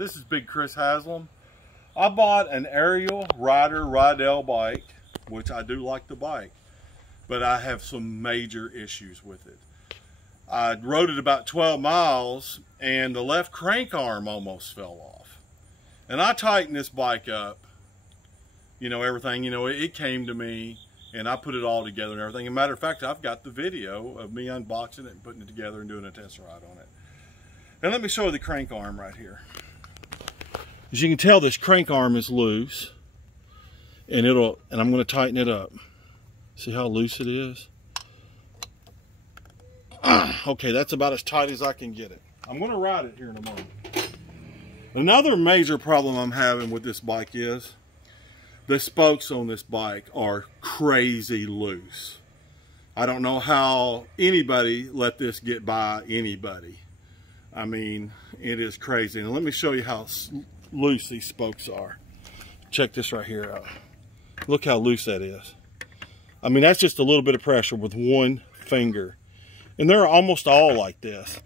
This is Big Chris Haslam. I bought an Ariel Rider Rideal bike, which I do like the bike, but I have some major issues with it. I rode it about 12 miles and the left crank arm almost fell off. And I tightened this bike up, everything, it came to me and I put it all together and everything. As a matter of fact, I've got the video of me unboxing it and putting it together and doing a test ride on it. And let me show you the crank arm right here. As you can tell, this crank arm is loose, and I'm going to tighten it up. See how loose it is? Okay, that's about as tight as I can get it. I'm going to ride it here in a moment. Another major problem I'm having with this bike is the spokes on this bike are crazy loose. I don't know how anybody let this get by anybody. I mean, it is crazy. And let me show you how loose these spokes are. Check this right here out. Look how loose that is. I mean, that's just a little bit of pressure with one finger. And they're almost all like this.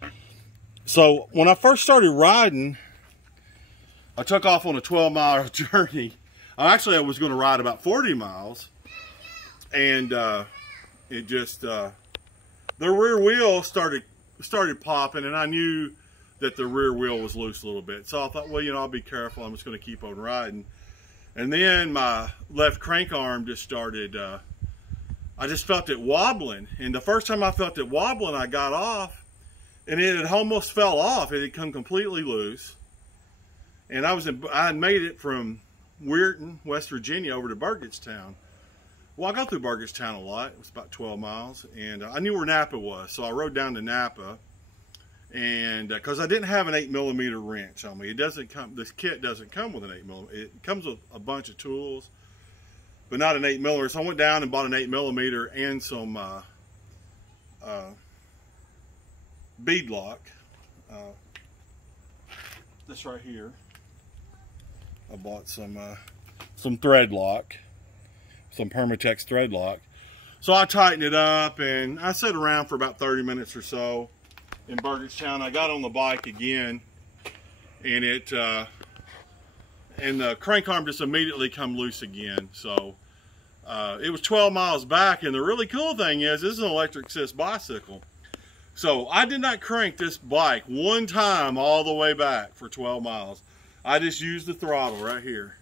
So when I first started riding, I took off on a 12-mile journey. I was going to ride about 40 miles. And it just, the rear wheel started popping, and I knew that the rear wheel was loose a little bit. So I thought, well, I'll be careful. I'm just going to keep on riding. And then my left crank arm just started, I just felt it wobbling. And the first time I felt it wobbling, I got off, and it had almost fell off. It had come completely loose. And I had made it from Weirton, West Virginia, over to Burgettstown. Well, I go through Burgettstown a lot. It was about 12 miles, and I knew where Napa was, so I rode down to Napa. And because I didn't have an 8mm wrench on me, this kit doesn't come with an 8mm. It comes with a bunch of tools, but not an 8mm. So I went down and bought an 8mm and some bead lock. This right here. I bought some thread lock, some Permatex thread lock. So I tightened it up and I sat around for about 30 minutes or so in Burgettstown. I got on the bike again, and the crank arm just immediately come loose again. So it was 12 miles back, and the really cool thing is this is an electric assist bicycle. So I did not crank this bike one time all the way back for 12 miles. I just used the throttle right here.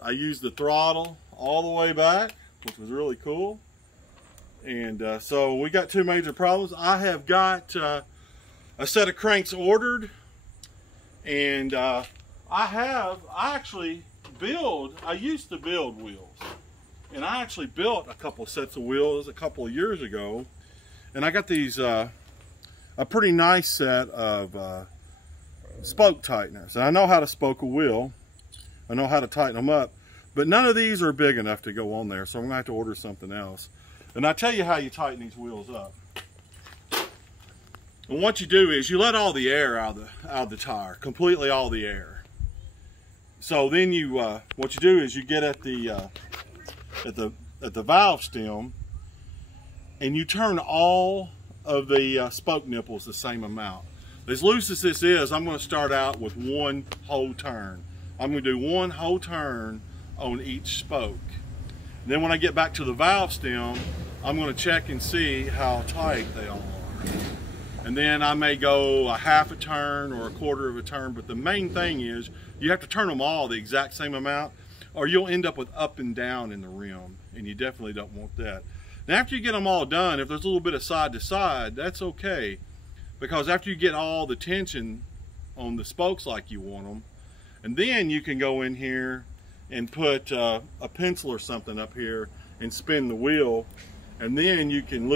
I used the throttle all the way back, which was really cool. And so we got two major problems. I have got a set of cranks ordered, and I used to build wheels, and I actually built a couple sets of wheels a couple of years ago, and I got these a pretty nice set of spoke tighteners. And I know how to spoke a wheel. I know how to tighten them up, but none of these are big enough to go on there, so I'm gonna have to order something else. And I'll tell you how you tighten these wheels up. And what you do is you let all the air out of the tire, completely all the air. So then what you do is you get at the valve stem, and you turn all of the spoke nipples the same amount. As loose as this is, I'm going to start out with one whole turn. I'm going to do one whole turn on each spoke. And then when I get back to the valve stem, I'm going to check and see how tight they all are. And then I may go a half a turn or a quarter of a turn, but the main thing is you have to turn them all the exact same amount, or you'll end up with up and down in the rim, and you definitely don't want that. Now after you get them all done, if there's a little bit of side to side, that's okay, because after you get all the tension on the spokes like you want them, and then you can go in here and put a pencil or something up here and spin the wheel, and then you can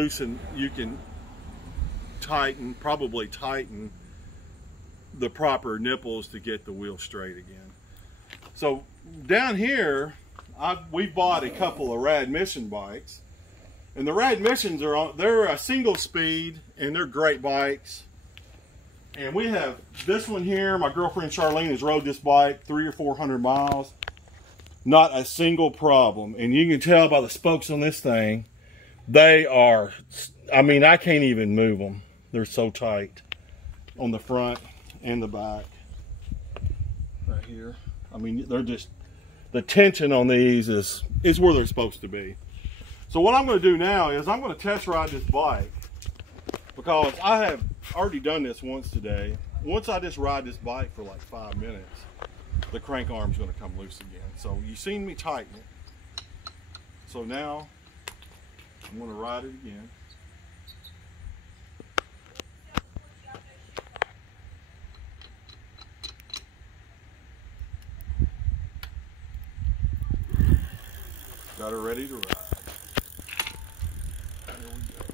probably tighten the proper nipples to get the wheel straight again. So down here, we bought a couple of Rad Mission bikes, and the Rad Missions they're a single speed, and they're great bikes. And we have this one here. My girlfriend Charlene has rode this bike 300 or 400 miles. Not a single problem. And you can tell by the spokes on this thing, they are, I mean, I can't even move them. They're so tight on the front and the back. here. I mean, they're just, the tension on these is where they're supposed to be. So what I'm going to do now is I'm going to test ride this bike, because I have already done this once today. Once I just ride this bike for like 5 minutes, the crank arm's going to come loose again. So you've seen me tighten it. So now I'm going to ride it again. Got her ready to ride. There we go.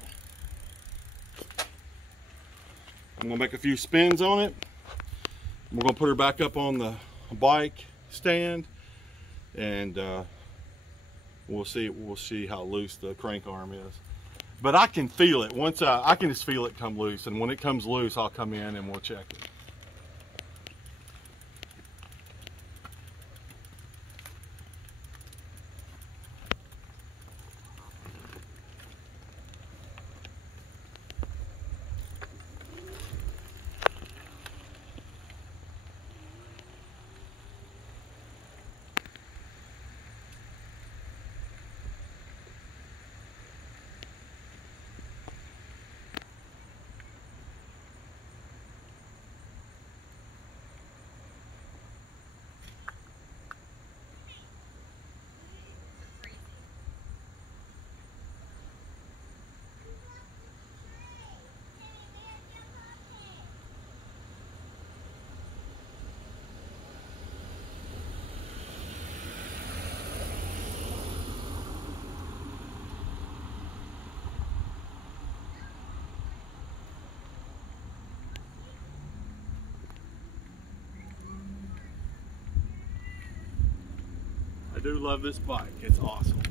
I'm going to make a few spins on it. We're going to put her back up on the bike stand, and we'll see how loose the crank arm is. But I can feel it. Once I can just feel it come loose, and when it comes loose, I'll come in and we'll check it. I do love this bike. It's awesome.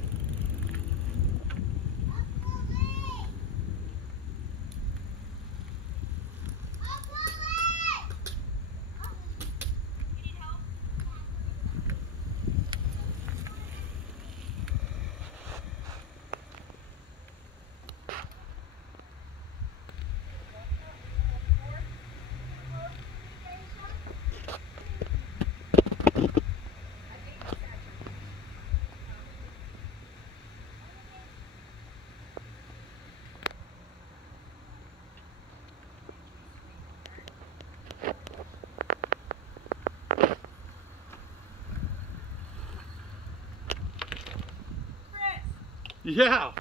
Yeah. Is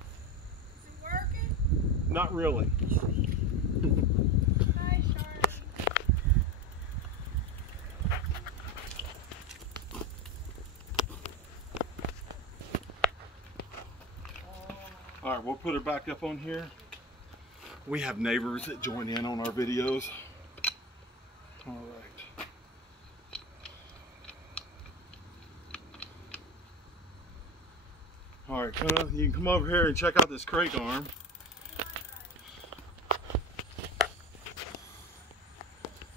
it working? Not really. Nice, Charlie. All right, we'll put her back up on here. We have neighbors that join in on our videos. All right. All right, you can come over here and check out this crank arm.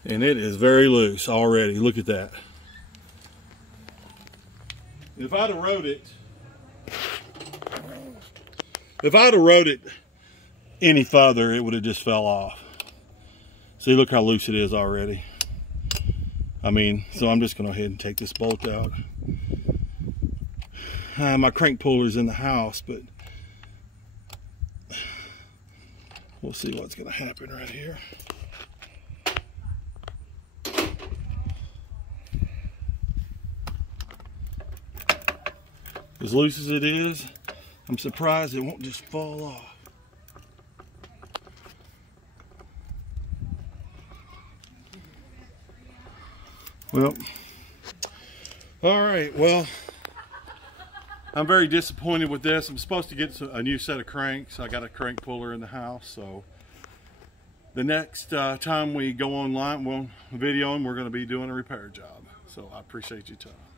And it is very loose already. Look at that. If I'd have rode it any further, it would have just fell off. See, look how loose it is already. I mean, so I'm just going to go ahead and take this bolt out. My crank puller's in the house, but we'll see what's going to happen right here. As loose as it is, I'm surprised it won't just fall off. Well, all right, well, I'm very disappointed with this. I'm supposed to get a new set of cranks. I got a crank puller in the house, so the next time we go online, we'll video and we're going to be doing a repair job. So I appreciate your time.